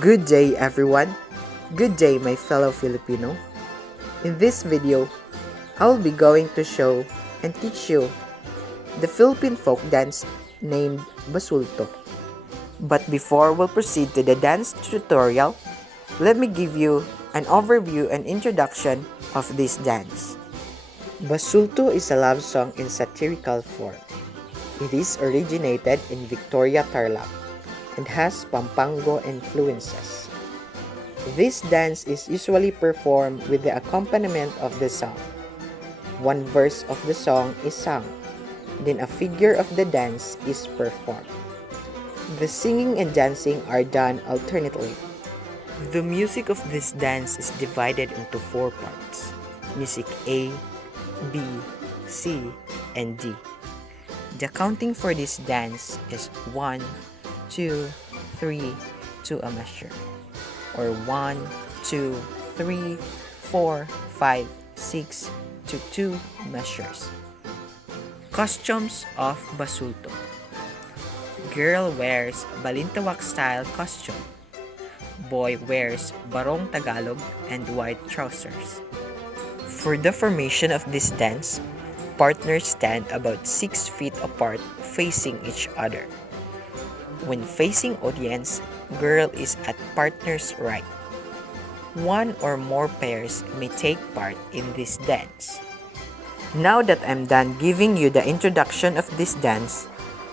Good day everyone. Good day my fellow Filipino. In this video, I will be going to show and teach you the Philippine folk dance named BASULTO. But before we'll proceed to the dance tutorial, let me give you an overview and introduction of this dance. BASULTO is a love song in satirical form. It is originated in Victoria, Tarlac and has Pampango influences. This dance is usually performed with the accompaniment of the song. One verse of the song is sung, then a figure of the dance is performed. The singing and dancing are done alternately. The music of this dance is divided into 4 parts: music A, B, C, and D. The counting for this dance is 1, 2, 3 to a measure, or 1, 2, 3, 4, 5, 6 to 2 measures. Costumes of BASULTO. Girl wears Balintawak style costume. Boy wears Barong Tagalog and white trousers. For the formation of this dance, partners stand about 6 feet apart facing each other. When facing audience, girl is at partner's right. 1 or more pairs may take part in this dance. Now that I'm done giving you the introduction of this dance,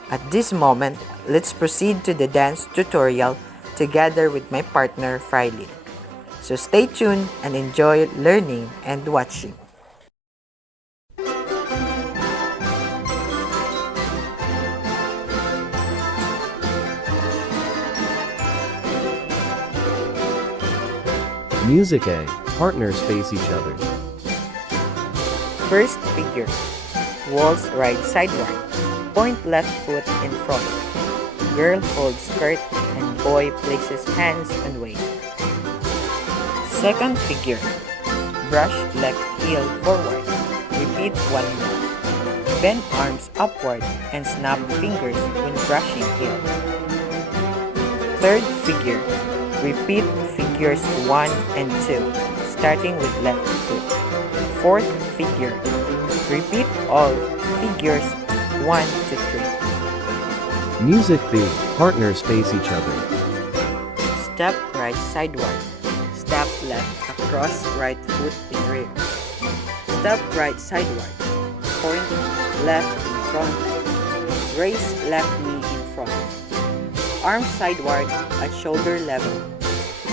at this moment, let's proceed to the dance tutorial together with my partner, Frylin. So stay tuned and enjoy learning and watching. Music A. Partners face each other. First figure. Waltz right sideward. Point left foot in front. Girl holds skirt and boy places hands on waist. Second figure. Brush left heel forward. Repeat 1 more. Bend arms upward and snap fingers when brushing heel. Third figure. Repeat figures 1 and 2, starting with left foot. Fourth figure. Repeat all figures 1 to 3. Music B. Partners face each other. Step right sideward. Step left across right foot in rear. Step right sideward. Point left in front. Raise left knee in front. Arms sideward at shoulder level.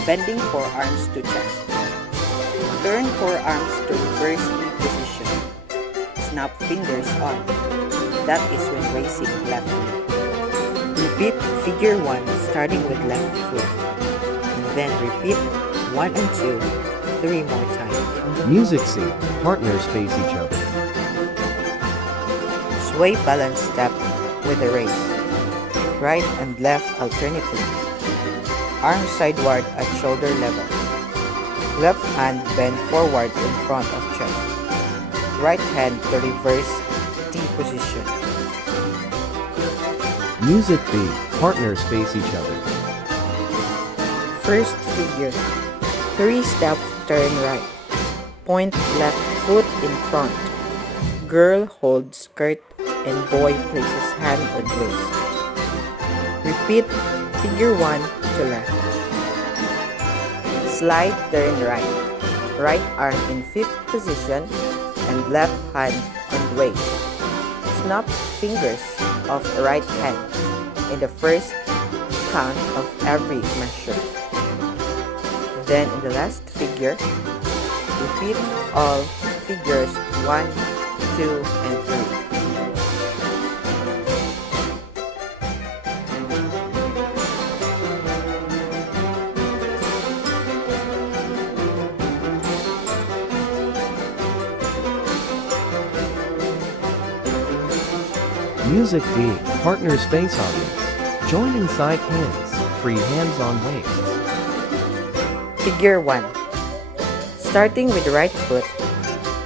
Bending forearms to chest. Turn forearms to reverse knee position. Snap fingers on. That is when raising left knee. Repeat figure 1 starting with left foot. And then repeat 1 and 2 3 more times. Music C. Partners face each other. Sway balance step with a raise. Right and left alternately. Arms sideward at shoulder level. Left hand bend forward in front of chest. Right hand to reverse T position. Music B. Partners face each other. First figure. 3 steps turn right. Point left foot in front. Girl holds skirt and boy places hand on waist. Repeat figure 1 to left. Slide turn right. Right arm in 5th position and left hand on waist. Snap fingers of right hand in the first count of every measure. Then in the last figure, repeat all figures 1, 2, and 3. Music D. Partners face audience. Join inside hands. Free hands on waists. Figure 1. Starting with right foot,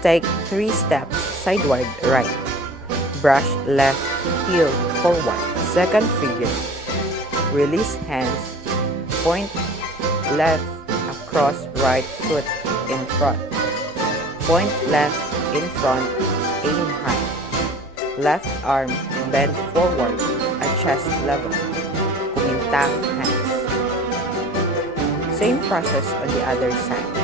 take 3 steps sideward right. Brush left heel forward. Second figure. Release hands. Point left, across right foot in front. Point left in front, aim high. Left arm bent forward at chest level. Kumintang hands. Same process on the other side.